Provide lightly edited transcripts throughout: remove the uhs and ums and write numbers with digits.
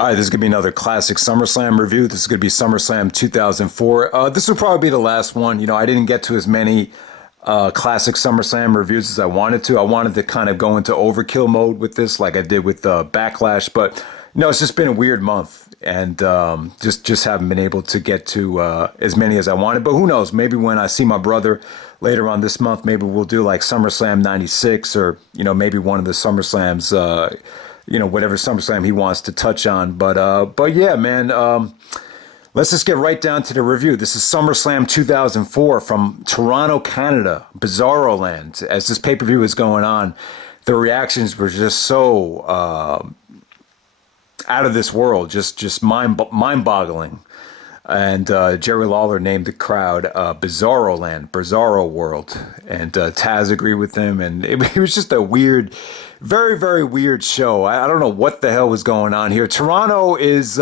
All right, this is going to be another classic SummerSlam review. This is going to be SummerSlam 2004. This will probably be the last one. You know, I didn't get to as many classic SummerSlam reviews as I wanted to. I wanted to kind of go into overkill mode with this like I did with Backlash. But, no, it's just been a weird month. And just haven't been able to get to as many as I wanted. But who knows? Maybe when I see my brother later on this month, maybe we'll do like SummerSlam 96 or, you know, maybe one of the SummerSlams, whatever SummerSlam he wants to touch on. But yeah, man, let's just get right down to the review. This is SummerSlam 2004 from Toronto, Canada, Bizarro Land. As this pay-per-view was going on, the reactions were just so out of this world, just mind-boggling. And Jerry Lawler named the crowd Bizarro Land, Bizarro World. And Taz agreed with him. And it was just a weird, very, very weird show. I don't know what the hell was going on here. Toronto is,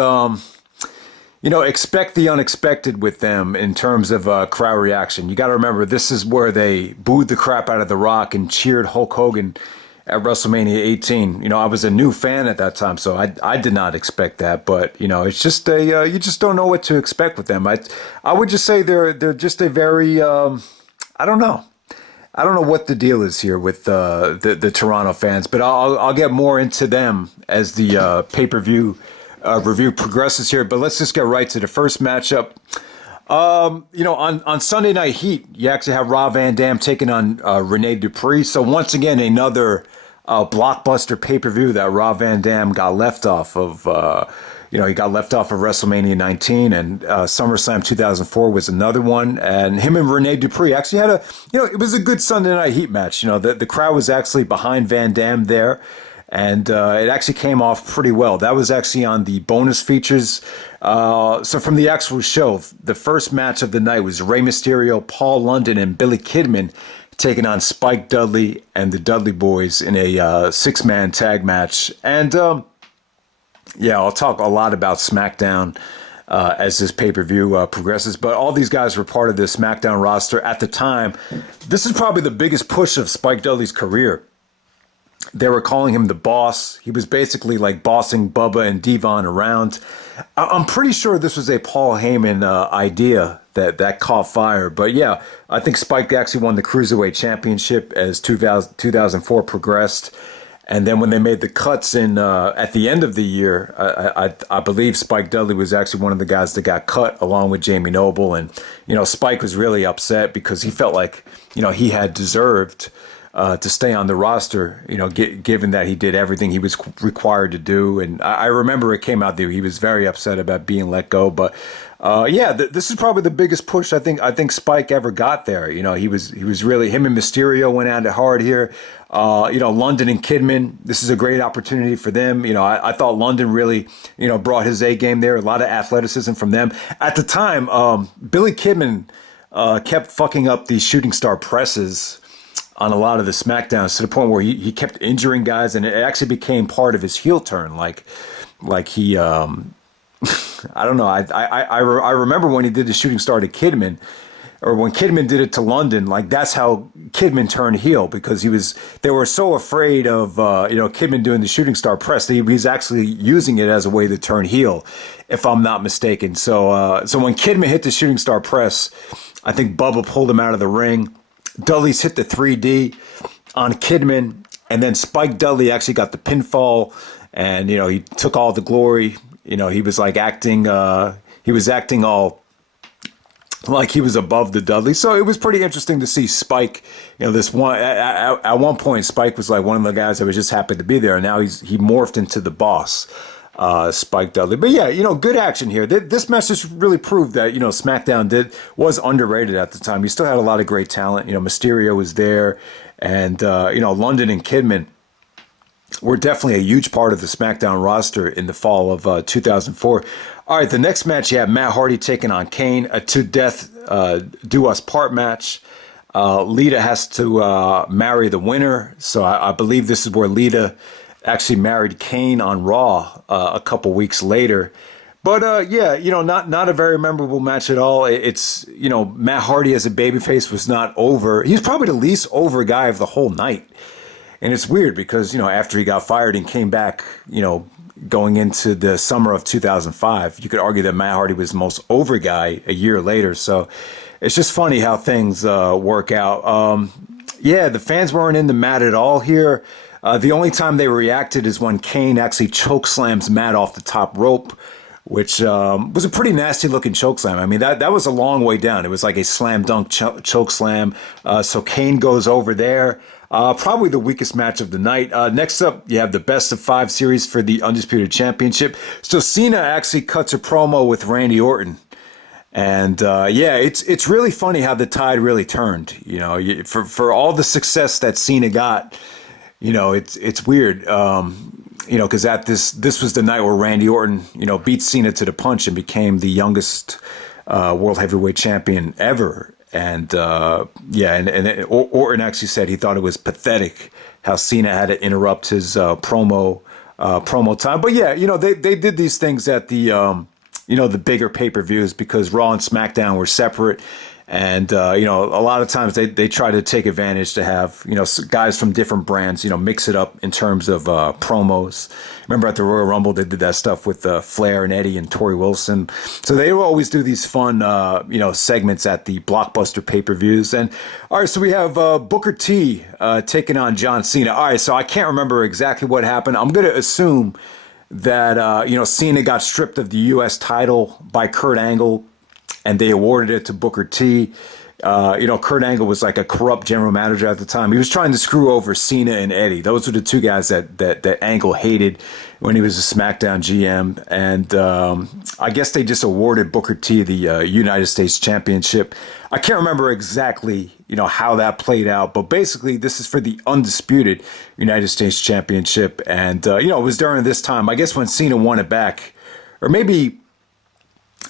expect the unexpected with them in terms of crowd reaction. You got to remember, this is where they booed the crap out of The Rock and cheered Hulk Hogan at WrestleMania 18. You know, I was a new fan at that time, so I did not expect that. But, you know, it's just you just don't know what to expect with them. I would just say they're just a very, I don't know. I don't know what the deal is here with the Toronto fans, but I'll get more into them as the pay-per-view review progresses here. But let's just get right to the first matchup. On Sunday Night Heat, you actually have Rob Van Dam taking on Rene Dupree. So once again, another blockbuster pay-per-view that Rob Van Dam got left off of. He got left off of WrestleMania 19, and SummerSlam 2004 was another one. And him and Rene Dupree actually had it was a good Sunday Night Heat match. You know, the crowd was actually behind Van Dam there. And it actually came off pretty well. That was actually on the bonus features. So from the actual show, the first match of the night was Rey Mysterio, Paul London, and Billy Kidman taking on Spike Dudley and the Dudley Boyz in a six-man tag match. And, I'll talk a lot about SmackDown as this pay-per-view progresses. But all these guys were part of the SmackDown roster at the time. This is probably the biggest push of Spike Dudley's career. They were calling him the boss. He was basically like bossing Bubba and Devon around. I'm pretty sure this was a Paul Heyman idea that caught fire. But yeah, I think Spike actually won the Cruiserweight Championship as 2004 progressed. And then when they made the cuts in at the end of the year, I believe Spike Dudley was actually one of the guys that got cut along with Jamie Noble. And, Spike was really upset because he felt like, he had deserved to stay on the roster, given that he did everything he was required to do. And I remember it came out there. He was very upset about being let go. But this is probably the biggest push I think Spike ever got there. He was really, him and Mysterio went at it hard here. London and Kidman, this is a great opportunity for them. I thought London really, brought his A game there. A lot of athleticism from them. At the time, Billy Kidman kept fucking up these shooting star presses on a lot of the SmackDowns to the point where he kept injuring guys, and it actually became part of his heel turn. Like he, I don't know. I remember when he did the shooting star to Kidman, or when Kidman did it to London. Like that's how Kidman turned heel, because they were so afraid of Kidman doing the shooting star press. He's actually using it as a way to turn heel, if I'm not mistaken. So when Kidman hit the shooting star press, I think Bubba pulled him out of the ring. Dudley's hit the 3D on Kidman, and then Spike Dudley actually got the pinfall, and he took all the glory. He was like acting all like he was above the Dudley. So it was pretty interesting to see Spike. This one at one point, Spike was like one of the guys that was just happy to be there, and now he morphed into the boss. Spike Dudley. But yeah, good action here. This match just really proved that, SmackDown was underrated at the time. You still had a lot of great talent. Mysterio was there, and, London and Kidman were definitely a huge part of the SmackDown roster in the fall of 2004. All right, the next match, you have Matt Hardy taking on Kane, a to death do us part match. Lita has to marry the winner. So I believe this is where Lita actually married Kane on Raw a couple weeks later. But not a very memorable match at all. It's Matt Hardy as a babyface was not over. He's probably the least over guy of the whole night. And it's weird because, after he got fired and came back, going into the summer of 2005. You could argue that Matt Hardy was the most over guy a year later. So it's just funny how things work out. Yeah, the fans weren't into Matt at all here. The only time they reacted is when Kane actually chokeslams Matt off the top rope, which was a pretty nasty looking chokeslam. I mean, that was a long way down. It was like a slam dunk chokeslam. So Kane goes over there. Probably the weakest match of the night. Next up, you have the best of 5 series for the Undisputed Championship. So Cena actually cuts a promo with Randy Orton. And yeah, it's really funny how the tide really turned. You know, for all the success that Cena got, you know, it's weird. You know, because this was the night where Randy Orton, you know, beat Cena to the punch and became the youngest world heavyweight champion ever. And yeah, and Orton actually said he thought it was pathetic how Cena had to interrupt his promo time. But yeah, you know, they did these things at the you know, the bigger pay-per-views because Raw and SmackDown were separate. And, you know, a lot of times they try to take advantage to have, you know, guys from different brands, you know, mix it up in terms of promos. Remember at the Royal Rumble, they did that stuff with Flair and Eddie and Torrie Wilson. So they will always do these fun, you know, segments at the blockbuster pay-per-views. And, all right, so we have Booker T taking on John Cena. All right, so I can't remember exactly what happened. I'm going to assume that, you know, Cena got stripped of the U.S. title by Kurt Angle, and they awarded it to Booker T. You know, Kurt Angle was like a corrupt general manager at the time. He was trying to screw over Cena and Eddie. Those were the two guys that Angle hated when he was a SmackDown GM. And I guess they just awarded Booker T the United States Championship. I can't remember exactly, you know, how that played out, but basically this is for the undisputed United States Championship. And, you know, it was during this time, I guess when Cena won it back, or maybe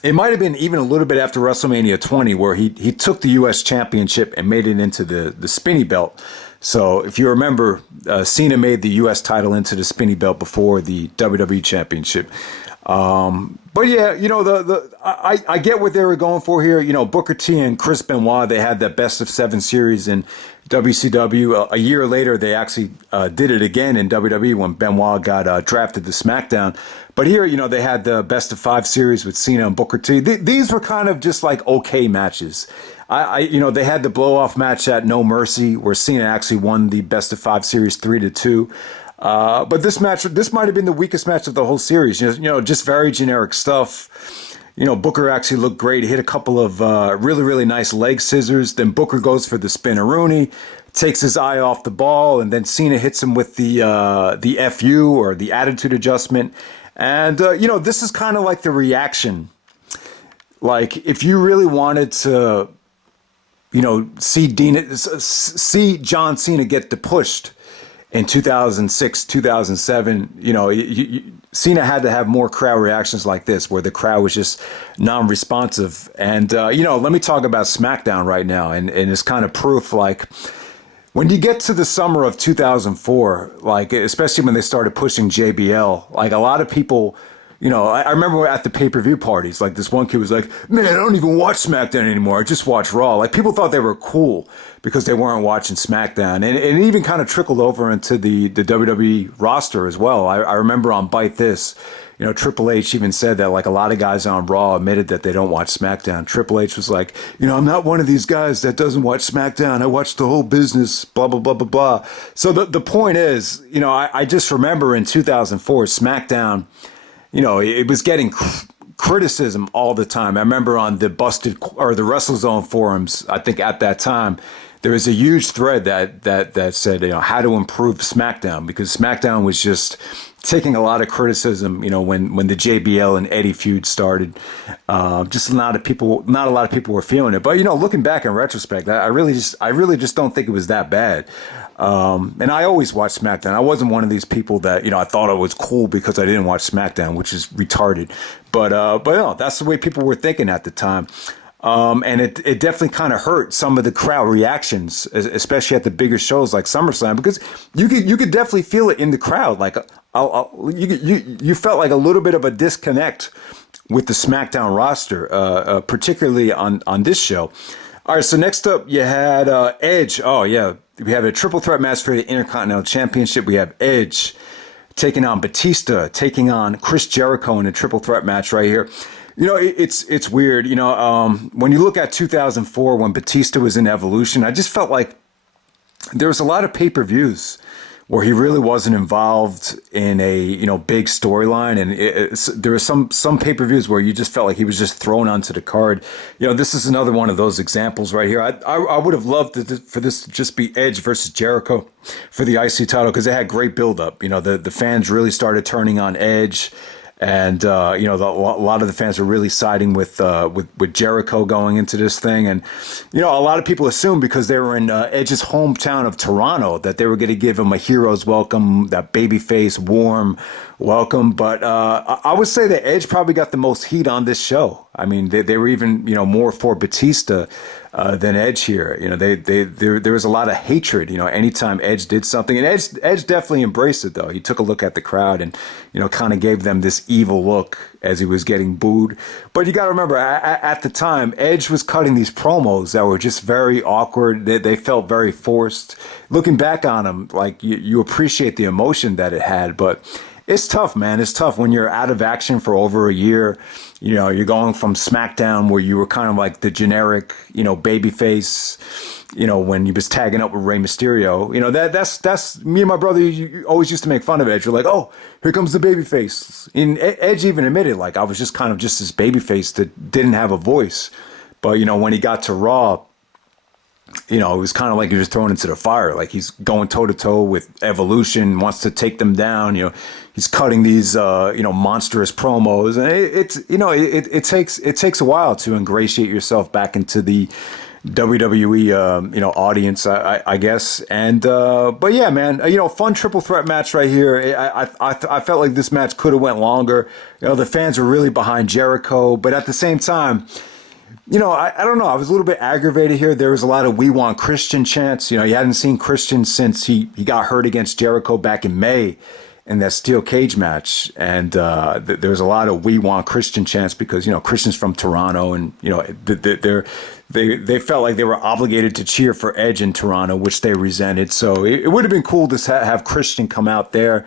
it might have been even a little bit after WrestleMania 20 where he took the U.S. Championship and made it into the spinny belt. So if you remember, Cena made the U.S. title into the spinny belt before the WWE Championship. But yeah, you know, I get what they were going for here. You know, Booker T and Chris Benoit, they had that best of 7 series in WCW. A year later, they actually did it again in WWE when Benoit got drafted to SmackDown. But here, you know, they had the best of 5 series with Cena and Booker T. These were kind of just like okay matches. You know, they had the blow-off match at No Mercy where Cena actually won the best of 5 series 3-2. But this match, this might have been the weakest match of the whole series. You know, just very generic stuff. You know, Booker actually looked great. He hit a couple of really, really nice leg scissors. Then Booker goes for the spin-a-rooney, takes his eye off the ball, and then Cena hits him with the FU or the attitude adjustment. And, you know, this is kind of like the reaction. Like, if you really wanted to, you know, see John Cena get pushed in 2006, 2007, you know, Cena had to have more crowd reactions like this, where the crowd was just non-responsive. And, you know, let me talk about SmackDown right now. And it's kind of proof, like, when you get to the summer of 2004, like, especially when they started pushing JBL, like, a lot of people, you know, I remember at the pay-per-view parties, like, this one kid was like, man, I don't even watch SmackDown anymore. I just watch Raw. Like, people thought they were cool because they weren't watching SmackDown. And it even kind of trickled over into the WWE roster as well. I remember on Bite This, you know, Triple H even said that, like, a lot of guys on Raw admitted that they don't watch SmackDown. Triple H was like, you know, I'm not one of these guys that doesn't watch SmackDown. I watch the whole business, blah, blah, blah, blah, blah. So the point is, you know, I just remember in 2004, SmackDown, you know, it was getting criticism all the time. I remember on the Busted or the WrestleZone forums, I think at that time, there was a huge thread that said, you know, how to improve SmackDown, because SmackDown was just taking a lot of criticism, you know, when the JBL and Eddie feud started. Just not a lot of people were feeling it. But, you know, looking back in retrospect, I really just don't think it was that bad. And I always watched SmackDown. I wasn't one of these people that, you know, I thought I was cool because I didn't watch SmackDown, which is retarded. But no, that's the way people were thinking at the time. And it definitely kind of hurt some of the crowd reactions, especially at the bigger shows like SummerSlam, because you could definitely feel it in the crowd. Like, you felt like a little bit of a disconnect with the SmackDown roster, particularly on this show. All right, so next up you had Edge. Oh yeah, we have a triple threat match for the Intercontinental Championship. We have Edge taking on Batista, taking on Chris Jericho in a triple threat match right here. It's weird. When you look at 2004 when Batista was in Evolution, I just felt like there was a lot of pay-per-views where he really wasn't involved in a big storyline, and there were some pay-per-views where you just felt like he was just thrown onto the card. This is another one of those examples right here. I would have loved for this to just be Edge versus Jericho for the IC title, because it had great build-up. The fans really started turning on Edge. And, a lot of the fans were really siding with Jericho going into this thing. And, a lot of people assumed because they were in Edge's hometown of Toronto that they were going to give him a hero's welcome, that babyface, warm welcome. But I would say that Edge probably got the most heat on this show. I mean, they were even, more for Batista than Edge here. There was a lot of hatred, anytime Edge did something. And Edge definitely embraced it, though. He took a look at the crowd and, kind of gave them this evil look as he was getting booed. But you got to remember, at the time, Edge was cutting these promos that were just very awkward. They felt very forced. Looking back on them, like, you appreciate the emotion that it had, but it's tough, man. It's tough when you're out of action for over a year. You're going from SmackDown, where you were kind of like the generic, babyface, when he was tagging up with Rey Mysterio. That's me and my brother, you always used to make fun of Edge. We're like, oh, here comes the babyface. And Edge even admitted, like, I was just kind of just this babyface that didn't have a voice. But, when he got to Raw, it was kind of like he was thrown into the fire. Like, he's going toe to toe with Evolution, wants to take them down. He's cutting these, monstrous promos, and it takes a while to ingratiate yourself back into the WWE, audience, I guess. And but yeah, man, fun triple threat match right here. I felt like this match could have went longer. The fans were really behind Jericho, but at the same time, I don't know. I was a little bit aggravated here. There was a lot of "We Want Christian" chants. You hadn't seen Christian since he got hurt against Jericho back in May in that steel cage match. And there was a lot of "We Want Christian" chants because, Christian's from Toronto, and, they felt like they were obligated to cheer for Edge in Toronto, which they resented. So it would have been cool to have Christian come out there.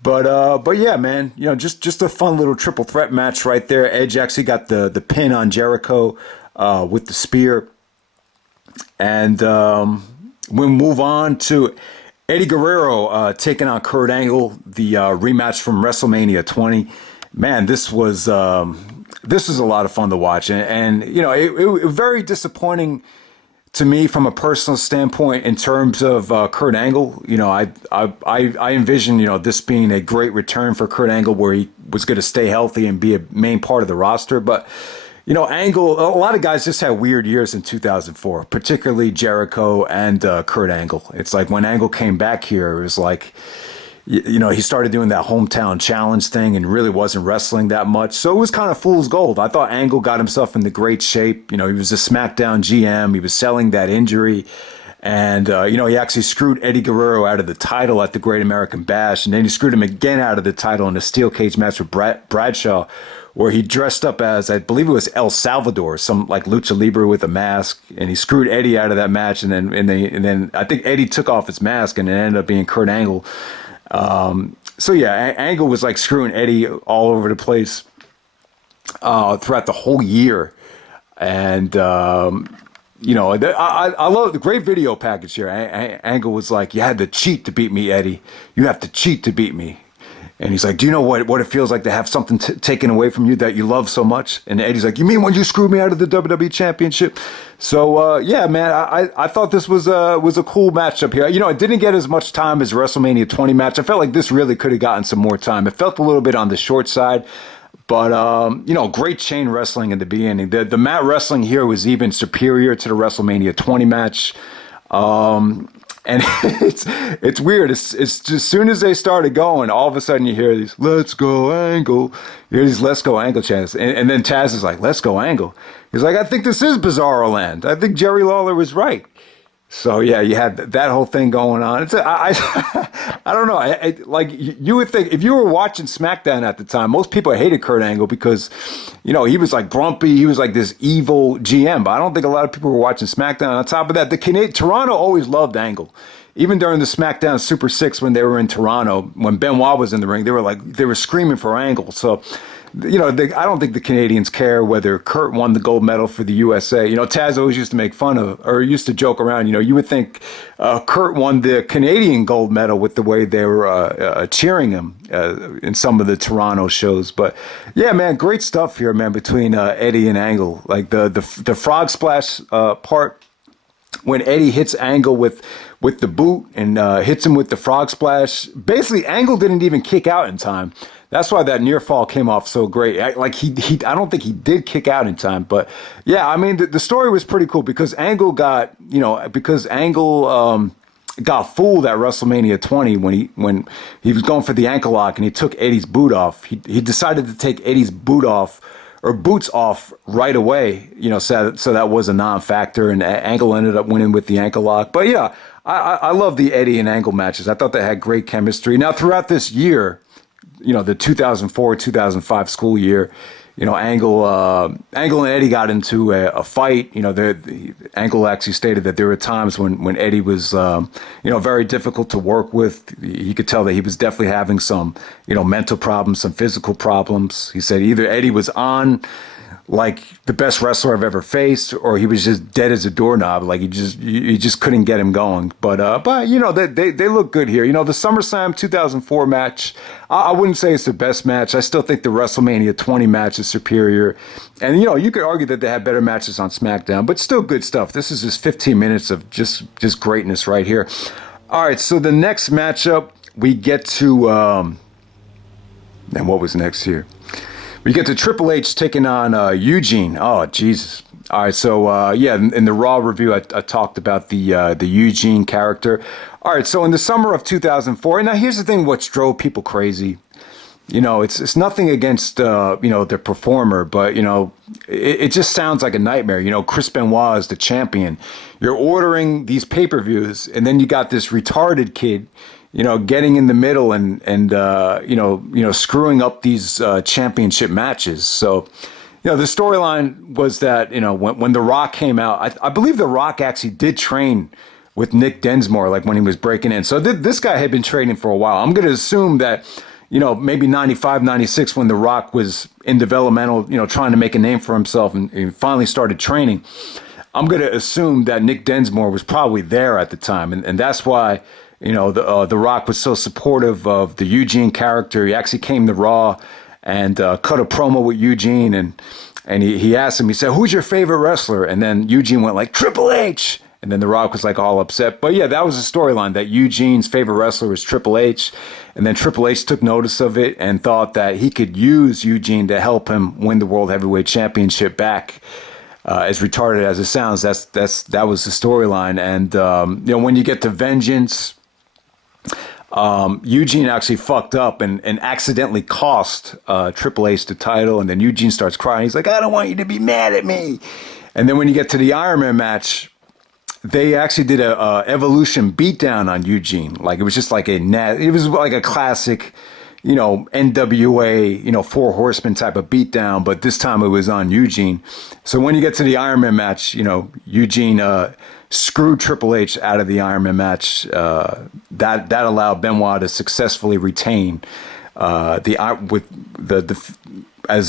But yeah, man, just a fun little triple threat match right there. Edge actually got the pin on Jericho with the spear. And we'll move on to Eddie Guerrero taking on Kurt Angle, the rematch from WrestleMania 20. Man, this was a lot of fun to watch, and it was very disappointing to me from a personal standpoint in terms of Kurt Angle. I envision this being a great return for Kurt Angle, where he was going to stay healthy and be a main part of the roster. But Angle, a lot of guys just had weird years in 2004, particularly Jericho and Kurt Angle. It's like when Angle came back here, it was like, he started doing that hometown challenge thing and really wasn't wrestling that much. So it was kind of fool's gold. I thought Angle got himself into great shape. He was a SmackDown GM. He was selling that injury. And, he actually screwed Eddie Guerrero out of the title at the Great American Bash. And then he screwed him again out of the title in a steel cage match with Bradshaw, where he dressed up as, I believe it was El Salvador, some like lucha libre with a mask, and he screwed Eddie out of that match. And then I think Eddie took off his mask, and it ended up being Kurt Angle. So yeah, Angle was like screwing Eddie all over the place throughout the whole year. And I love the great video package here. Angle was like, "You had to cheat to beat me, Eddie. You have to cheat to beat me." And he's like, "Do you know what it feels like to have something taken away from you that you love so much?" And Eddie's like, "You mean when you screwed me out of the WWE Championship?" So yeah, man, I thought this was a cool matchup here. It didn't get as much time as WrestleMania 20 match. I felt like this really could have gotten some more time. It felt a little bit on the short side, but great chain wrestling in the beginning. The mat wrestling here was even superior to the WrestleMania 20 match. And it's weird. It's as soon as they started going, all of a sudden you hear these "Let's go Angle." You hear these "Let's go Angle" chants, and then Taz is like, "Let's go Angle." He's like, "I think this is Bizarro Land. I think Jerry Lawler was right." So yeah, you had that whole thing going on. I don't know. Like you would think if you were watching SmackDown at the time, most people hated Kurt Angle because, he was like grumpy. He was like this evil GM. But I don't think a lot of people were watching SmackDown. On top of that, Toronto always loved Angle. even during the SmackDown Super 6 when they were in Toronto, when Benoit was in the ring, they were screaming for Angle. So, I don't think the Canadians care whether Kurt won the gold medal for the USA. Taz always used to make fun of, or used to joke around, you would think Kurt won the Canadian gold medal with the way they were cheering him in some of the Toronto shows. But yeah, man, great stuff here, man, between Eddie and Angle. Like the frog splash part, when Eddie hits Angle with the boot and hits him with the frog splash. Basically, Angle didn't even kick out in time. That's why that near fall came off so great. I don't think he did kick out in time, but yeah, I mean the story was pretty cool because Angle got got fooled at WrestleMania 20 when he was going for the ankle lock and he took Eddie's boot off. He decided to take Eddie's boots off right away, so that was a non-factor, and Angle ended up winning with the ankle lock. But yeah, I love the Eddie and Angle matches. I thought they had great chemistry. Now throughout this year, the 2004-2005 school year, Angle and Eddie got into a fight. Angle actually stated that there were times when Eddie was, very difficult to work with. He could tell that he was definitely having some, mental problems, some physical problems. He said either Eddie was on like the best wrestler I've ever faced, or he was just dead as a doorknob. Like you just couldn't get him going. But they look good here. The SummerSlam 2004 match, I wouldn't say it's the best match. I still think the WrestleMania 20 match is superior. And you could argue that they had better matches on SmackDown, but still good stuff. This is just 15 minutes of just greatness right here. All right, so the next matchup we get to, and what was next here? We get to Triple H taking on Eugene. Oh, Jesus. All right, so in the Raw review, I talked about the Eugene character. All right, so in the summer of 2004, and now here's the thing which drove people crazy. It's nothing against, the performer, but, it just sounds like a nightmare. Chris Benoit is the champion. You're ordering these pay-per-views, and then you got this retarded kid getting in the middle and screwing up these championship matches. So, the storyline was that, when The Rock came out, I believe The Rock actually did train with Nick Densmore, like when he was breaking in. So this guy had been training for a while. I'm going to assume that, maybe 95, 96, when The Rock was in developmental, trying to make a name for himself and finally started training. I'm going to assume that Nick Densmore was probably there at the time. And that's why, The Rock was so supportive of the Eugene character. He actually came to Raw and cut a promo with Eugene, and he asked him, he said, "Who's your favorite wrestler?" And then Eugene went like, "Triple H." And then The Rock was like all upset. But yeah, that was the storyline, that Eugene's favorite wrestler was Triple H. And then Triple H took notice of it and thought that he could use Eugene to help him win the World Heavyweight Championship back. As retarded as it sounds, that was the storyline. And when you get to Vengeance, Eugene actually fucked up and accidentally cost Triple H the title, and then Eugene starts crying. He's like, "I don't want you to be mad at me." And then when you get to the Iron Man match, they actually did a Evolution beatdown on Eugene. Like it was just like it was like a classic, NWA, Four Horsemen type of beatdown, but this time it was on Eugene. So when you get to the Iron Man match, Eugene screwed Triple H out of the Iron Man match. That allowed Benoit to successfully retain as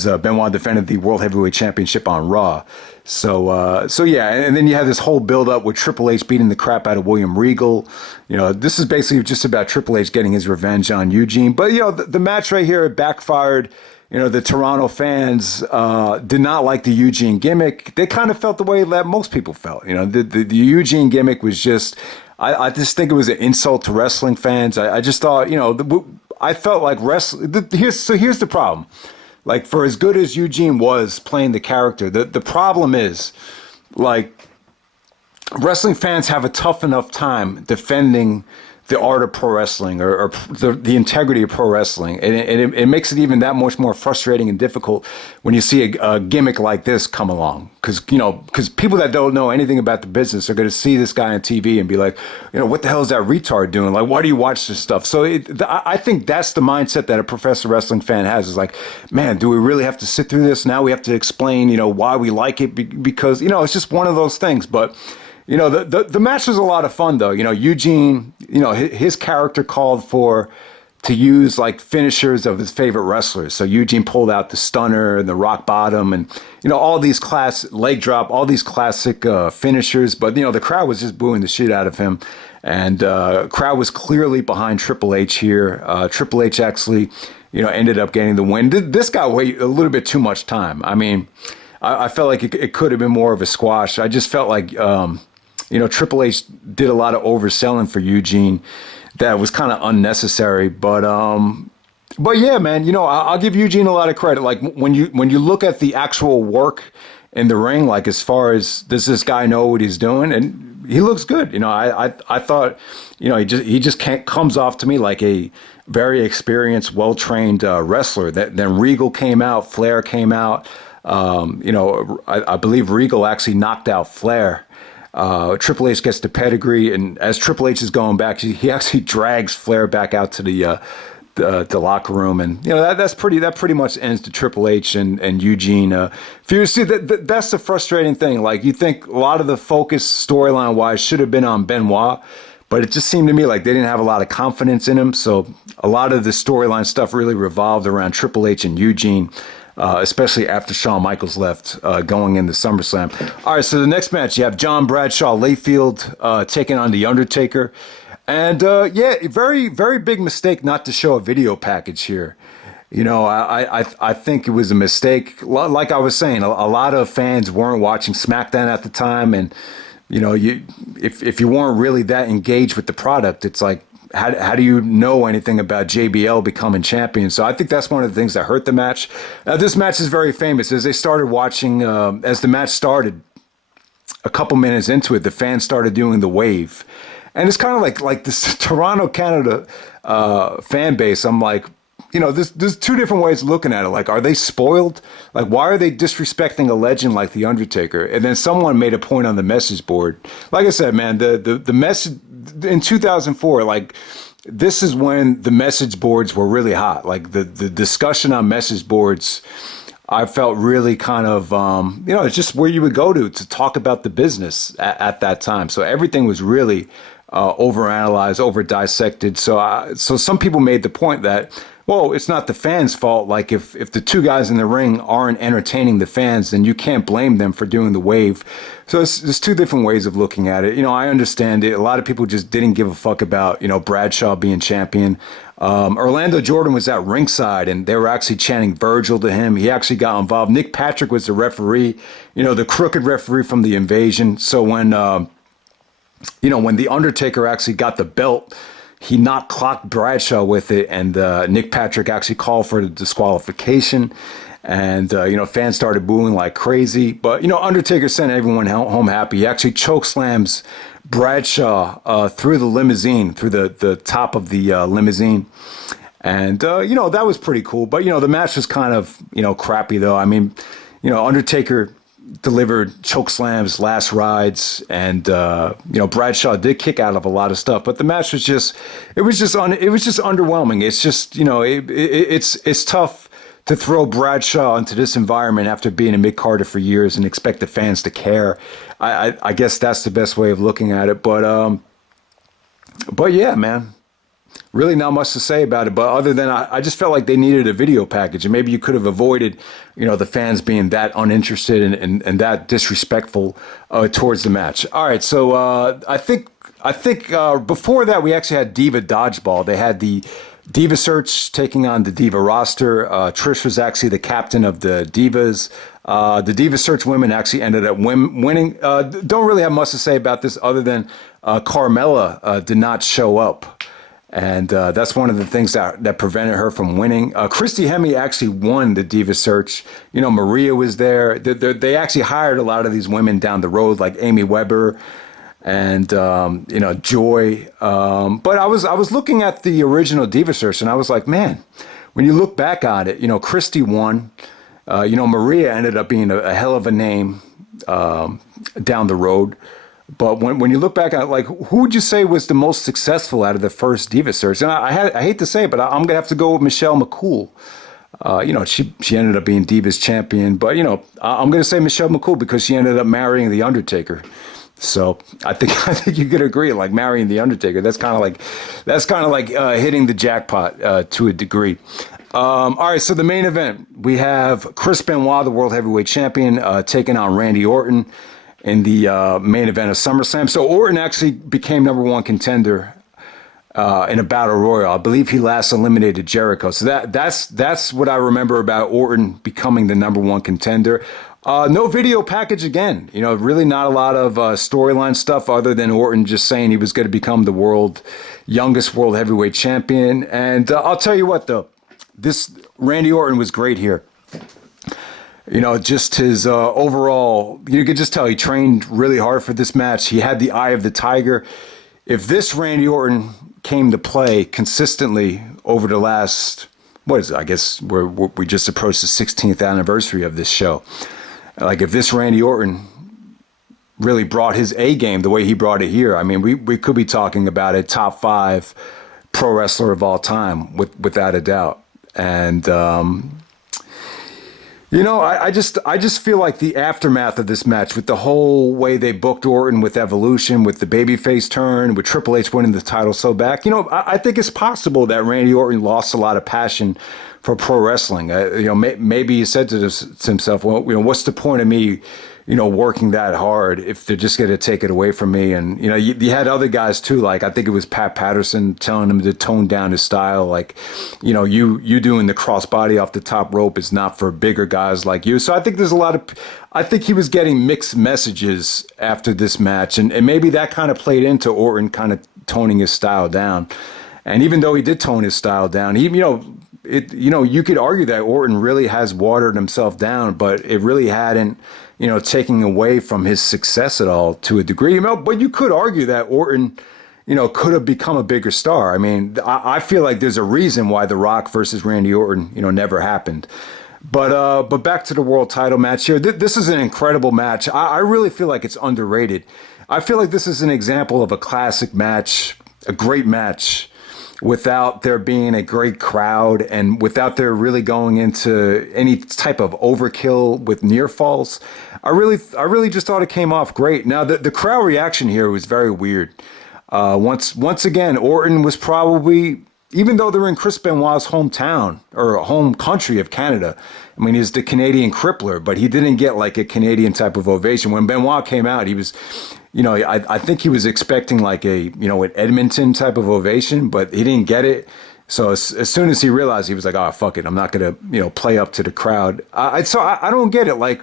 Benoit defended the World Heavyweight Championship on Raw. So yeah, and then you have this whole build up with Triple H beating the crap out of William Regal. This is basically just about Triple H getting his revenge on Eugene. But the match right here, it backfired. The Toronto fans did not like the Eugene gimmick. They kind of felt the way that most people felt. The Eugene gimmick was just, I just think it was an insult to wrestling fans. I just thought, I felt like wrestling. Here's the problem. Like, for as good as Eugene was playing the character, the problem is, like, wrestling fans have a tough enough time defending the art of pro wrestling or the integrity of pro wrestling. And it makes it even that much more frustrating and difficult when you see a gimmick like this come along. Because people that don't know anything about the business are going to see this guy on TV and be like, what the hell is that retard doing? Like, why do you watch this stuff? So I think that's the mindset that a professional wrestling fan has, is like, man, do we really have to sit through this? Now we have to explain, why we like it because, it's just one of those things. But The match was a lot of fun, though. Eugene, his character called for to use like finishers of his favorite wrestlers. So Eugene pulled out the stunner and the rock bottom and, all these leg drop, all these classic finishers. But, the crowd was just booing the shit out of him. And crowd was clearly behind Triple H here. Triple H actually, ended up getting the win. This got a little bit too much time. I mean, I felt like it could have been more of a squash. I just felt like, Triple H did a lot of overselling for Eugene that was kind of unnecessary. But yeah, man, I'll give Eugene a lot of credit. Like when you look at the actual work in the ring, like as far as does this guy know what he's doing, and he looks good. I thought, he just comes off to me like a very experienced, well-trained wrestler. Then Regal came out, Flair came out. I believe Regal actually knocked out Flair. Triple H gets the pedigree, and as Triple H is going back, he actually drags Flair back out to the locker room, and that pretty much ends the Triple H and Eugene. If you see that's the frustrating thing. Like you think a lot of the focus storyline wise should have been on Benoit, but it just seemed to me like they didn't have a lot of confidence in him. So a lot of the storyline stuff really revolved around Triple H and Eugene. Especially after Shawn Michaels left going into SummerSlam. All right, so the next match, you have John Bradshaw Layfield taking on The Undertaker. And, very, very big mistake not to show a video package here. I think it was a mistake. Like I was saying, a lot of fans weren't watching SmackDown at the time. And, if you weren't really that engaged with the product, it's like, how do you know anything about JBL becoming champion? So I think that's one of the things that hurt the match. This match is very famous. As they started watching, as the match started, a couple minutes into it, the fans started doing the wave. And it's kind of like this Toronto, Canada fan base. I'm like, there's two different ways of looking at it. Like, are they spoiled? Like, why are they disrespecting a legend like The Undertaker? And then someone made a point on the message board. Like I said, man, the message in 2004, like, this is when the message boards were really hot. Like, the discussion on message boards, I felt really kind of, it's just where you would go to talk about the business at that time. So everything was really overanalyzed, over dissected. So some people made the point that, well, it's not the fans' fault. Like if the two guys in the ring aren't entertaining the fans, then you can't blame them for doing the wave. So there's two different ways of looking at it. I understand it. A lot of people just didn't give a fuck about, Bradshaw being champion. Orlando Jordan was at ringside and they were actually chanting Virgil to him. He actually got involved. Nick Patrick was the referee, the crooked referee from the Invasion. So when The Undertaker actually got the belt, he not clocked Bradshaw with it, and Nick Patrick actually called for the disqualification. And, fans started booing like crazy. But, Undertaker sent everyone home happy. He actually chokeslams Bradshaw through the limousine, through the top of the limousine. And, that was pretty cool. But, the match was kind of, crappy, though. I mean, Undertaker delivered choke slams, last rides, and Bradshaw did kick out of a lot of stuff, but the match was just underwhelming. It's just it's tough to throw Bradshaw into this environment after being a mid-carder for years and expect the fans to care. I guess that's the best way of looking at it, but yeah, man. Really not much to say about it, but other than I just felt like they needed a video package, and maybe you could have avoided, the fans being that uninterested and that disrespectful towards the match. All right, so I think before that we actually had Diva Dodgeball. They had the Diva Search taking on the Diva roster. Trish was actually the captain of the Divas. The Diva Search women actually ended up winning. Don't really have much to say about this other than Carmella did not show up. And that's one of the things that prevented her from winning. Christy Hemme actually won the Diva Search. Maria was there. They actually hired a lot of these women down the road, like Amy Weber and, Joy. But I was looking at the original Diva Search, and I was like, man, when you look back on it, Christy won. Maria ended up being a hell of a name down the road. But when you look back at it, like, who would you say was the most successful out of the first Diva Search? And I hate to say it, but I'm going to have to go with Michelle McCool. She ended up being Divas champion. But, I'm going to say Michelle McCool because she ended up marrying The Undertaker. So I think I think you could agree, like marrying the Undertaker. That's kind of like hitting the jackpot to a degree. All right, so the main event, we have Chris Benoit, the World Heavyweight Champion, taking on Randy Orton in the main event of SummerSlam. So Orton actually became number one contender in a battle royal. I believe he last eliminated Jericho. So that's what I remember about Orton becoming the number one contender. No video package again. Really not a lot of storyline stuff other than Orton just saying he was going to become the youngest world heavyweight champion. And I'll tell you what, though, this Randy Orton was great here. Just his overall, you could just tell he trained really hard for this match. He had the eye of the tiger. If this Randy Orton came to play consistently over the last, what is it? I guess we just approached the 16th anniversary of this show. Like if this Randy Orton really brought his A game the way he brought it here, I mean, we could be talking about a top 5 pro wrestler of all time without a doubt. And, I just feel like the aftermath of this match with the whole way they booked Orton with Evolution, with the babyface turn, with Triple H winning the title so back, I think it's possible that Randy Orton lost a lot of passion for pro wrestling. Maybe he said to himself, well, what's the point of me, working that hard if they're just going to take it away from me? And, you had other guys too, like I think it was Pat Patterson telling him to tone down his style. Like, you doing the crossbody off the top rope is not for bigger guys like you. So I think I think he was getting mixed messages after this match. And maybe that kind of played into Orton kind of toning his style down. And even though he did tone his style down, you could argue that Orton really has watered himself down, but it really hadn't, taking away from his success at all to a degree. But you could argue that Orton, could have become a bigger star. I mean, I feel like there's a reason why The Rock versus Randy Orton, never happened. But back to the world title match here. This is an incredible match. I really feel like it's underrated. I feel like this is an example of a classic match, a great match, without there being a great crowd and without there really going into any type of overkill with near falls. I really just thought it came off great. Now, the crowd reaction here was very weird. Once again, Orton was probably, even though they're in Chris Benoit's hometown or home country of Canada, I mean, he's the Canadian crippler, but he didn't get like a Canadian type of ovation. When Benoit came out, he was, I think he was expecting like an Edmonton type of ovation, but he didn't get it. So as soon as he realized, he was like, oh, fuck it. I'm not going to, play up to the crowd. So I don't get it. Like,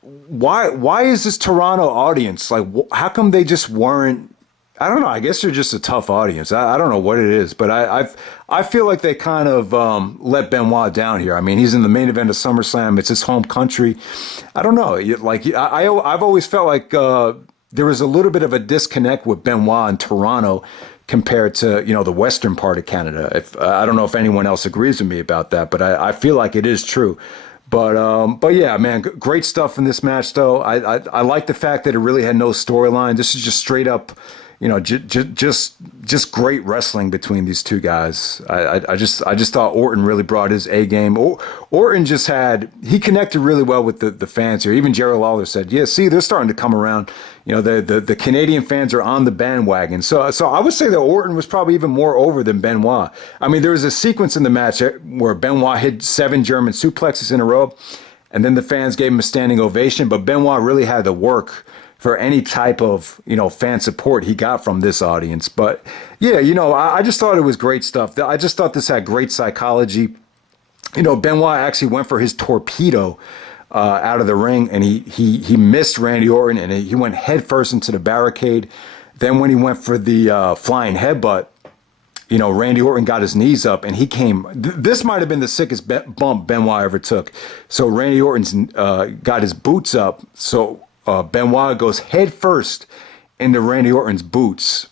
why is this Toronto audience, like, how come they just weren't, I don't know. I guess they're just a tough audience. I don't know what it is, but I feel like they kind of let Benoit down here. I mean, he's in the main event of SummerSlam. It's his home country. I don't know. Like I've always felt like there was a little bit of a disconnect with Benoit in Toronto compared to the western part of Canada. I don't know if anyone else agrees with me about that, but I feel like it is true. But yeah, man, great stuff in this match though. I like the fact that it really had no storyline. This is just straight up. Just great wrestling between these two guys. I just thought Orton really brought his A game. Orton he connected really well with the fans here. Even Jerry Lawler said, yeah, see, they're starting to come around. The Canadian fans are on the bandwagon. So I would say that Orton was probably even more over than Benoit. I mean, there was a sequence in the match where Benoit hit 7 German suplexes in a row, and then the fans gave him a standing ovation, but Benoit really had to work for any type of, fan support he got from this audience. But yeah, I just thought it was great stuff. I just thought this had great psychology. Benoit actually went for his torpedo out of the ring, and he missed Randy Orton, and he went headfirst into the barricade. Then when he went for the flying headbutt, Randy Orton got his knees up, and he came. This might have been the sickest bump Benoit ever took. So Randy Orton's got his boots up. So Benoit goes head first into Randy Orton's boots.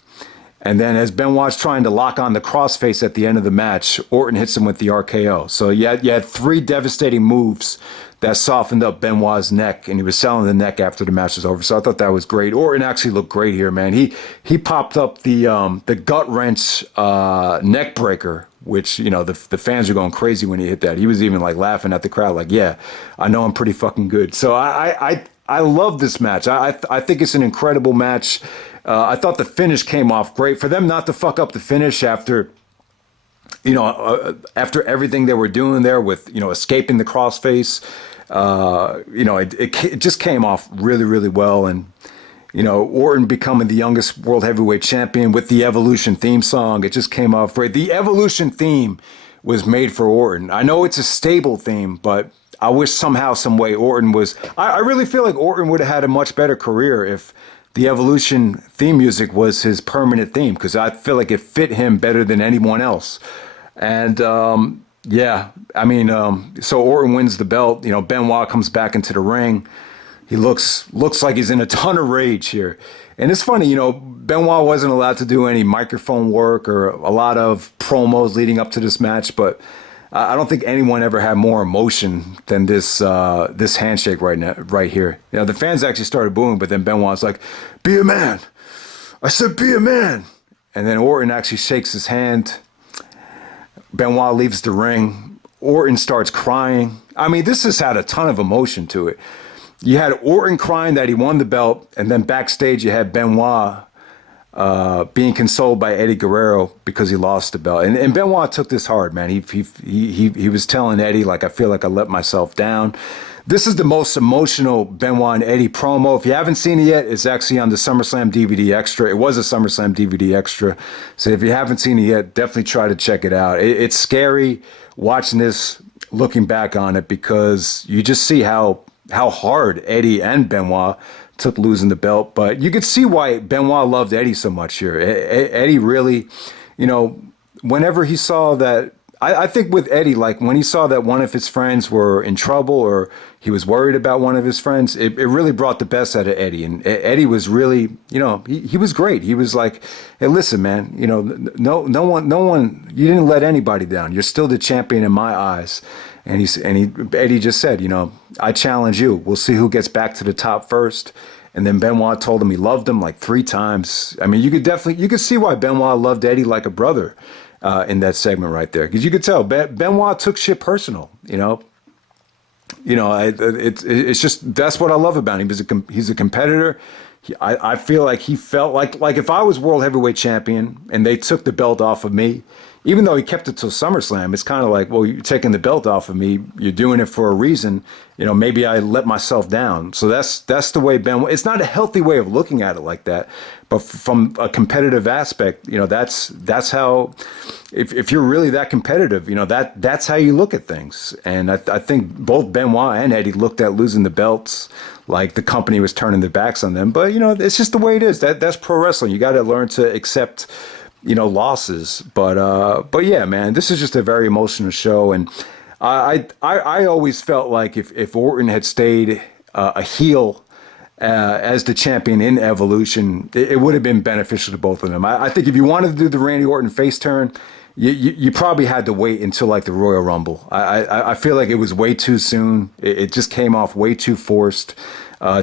And then as Benoit's trying to lock on the crossface at the end of the match, Orton hits him with the RKO. So you had 3 devastating moves that softened up Benoit's neck, and he was selling the neck after the match was over. So I thought that was great. Orton actually looked great here, man. He popped up the gut wrench neck breaker, which, the fans are going crazy when he hit that. He was even like laughing at the crowd like, yeah, I know I'm pretty fucking good. So I I love this match. I think it's an incredible match. I thought the finish came off great. For them not to fuck up the finish after, after everything they were doing there with, escaping the crossface, it just came off really, really well. And, Orton becoming the youngest world heavyweight champion with the Evolution theme song, it just came off great. The Evolution theme was made for Orton. I know it's a stable theme, but I wish somehow, some way Orton was. I really feel like Orton would have had a much better career if the Evolution theme music was his permanent theme, because I feel like it fit him better than anyone else. And so Orton wins the belt. Benoit comes back into the ring. He looks like he's in a ton of rage here. And it's funny, Benoit wasn't allowed to do any microphone work or a lot of promos leading up to this match, but I don't think anyone ever had more emotion than this handshake right here. The fans actually started booing, but then Benoit's like, "Be a man." I said, "Be a man." And then Orton actually shakes his hand. Benoit leaves the ring. Orton starts crying. I mean, this has had a ton of emotion to it. You had Orton crying that he won the belt, and then backstage you had Benoit being consoled by Eddie Guerrero because he lost the belt. And Benoit took this hard, man. He was telling Eddie, like, I feel like I let myself down. This is the most emotional Benoit and Eddie promo. If you haven't seen it yet, it's actually on the SummerSlam DVD Extra. It was a SummerSlam DVD Extra. So if you haven't seen it yet, definitely try to check it out. It's scary watching this, looking back on it, because you just see how hard Eddie and Benoit took losing the belt. But you could see why Benoit loved Eddie so much here. Eddie really, whenever he saw that, I think with Eddie, like when he saw that one of his friends were in trouble or he was worried about one of his friends, it really brought the best out of Eddie. And Eddie was really, he was great. He was like, "Hey, listen, man, no one, you didn't let anybody down. You're still the champion in my eyes." And Eddie just said, "I challenge you. We'll see who gets back to the top first." And then Benoit told him he loved him like 3 times. I mean, you could see why Benoit loved Eddie like a brother in that segment right there, because you could tell Benoit took shit personal. It's just, that's what I love about him. He's a competitor. I feel like he felt like if I was world heavyweight champion and they took the belt off of me, even though he kept it till SummerSlam, it's kind of like, well, you're taking the belt off of me. You're doing it for a reason. Maybe I let myself down. So that's the way Ben. It's not a healthy way of looking at it like that, but from a competitive aspect, that's how. If you're really that competitive, that's how you look at things. And I think both Benoit and Eddie looked at losing the belts like the company was turning their backs on them. But it's just the way it is. That's pro wrestling. You got to learn to accept losses. But yeah, man, this is just a very emotional show. And I always felt like if Orton had stayed a heel as the champion in Evolution, it would have been beneficial to both of them. I think if you wanted to do the Randy Orton face turn, you probably had to wait until like the Royal Rumble. I feel like it was way too soon. It just came off way too forced.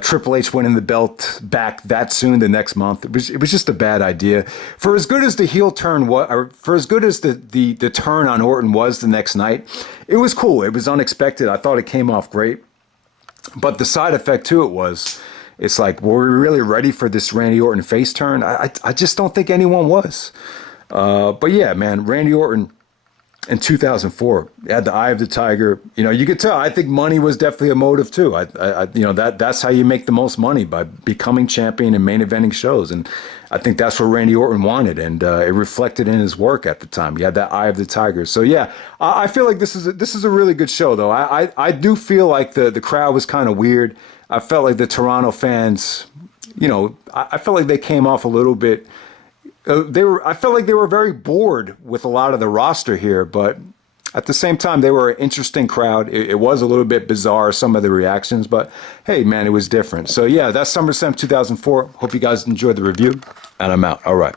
Triple H winning the belt back that soon the next month. It was just a bad idea. For as good as the heel turn was, or for as good as the turn on Orton was the next night, it was cool. It was unexpected. I thought it came off great. But the side effect to it was, it's like, were we really ready for this Randy Orton face turn? I just don't think anyone was. But yeah, man, Randy Orton in 2004 had the eye of the tiger. You could tell. I think money was definitely a motive too. That's how you make the most money, by becoming champion and main eventing shows. And I think that's what Randy Orton wanted, and it reflected in his work at the time. He had that eye of the tiger. So yeah, I feel like this is a really good show, though. I do feel like the crowd was kind of weird. I felt like the Toronto fans, I felt like they came off a little bit. I felt like they were very bored with a lot of the roster here, but at the same time, they were an interesting crowd. It was a little bit bizarre, some of the reactions, but hey, man, it was different. So yeah, that's SummerSlam 2004. Hope you guys enjoyed the review, and I'm out. All right.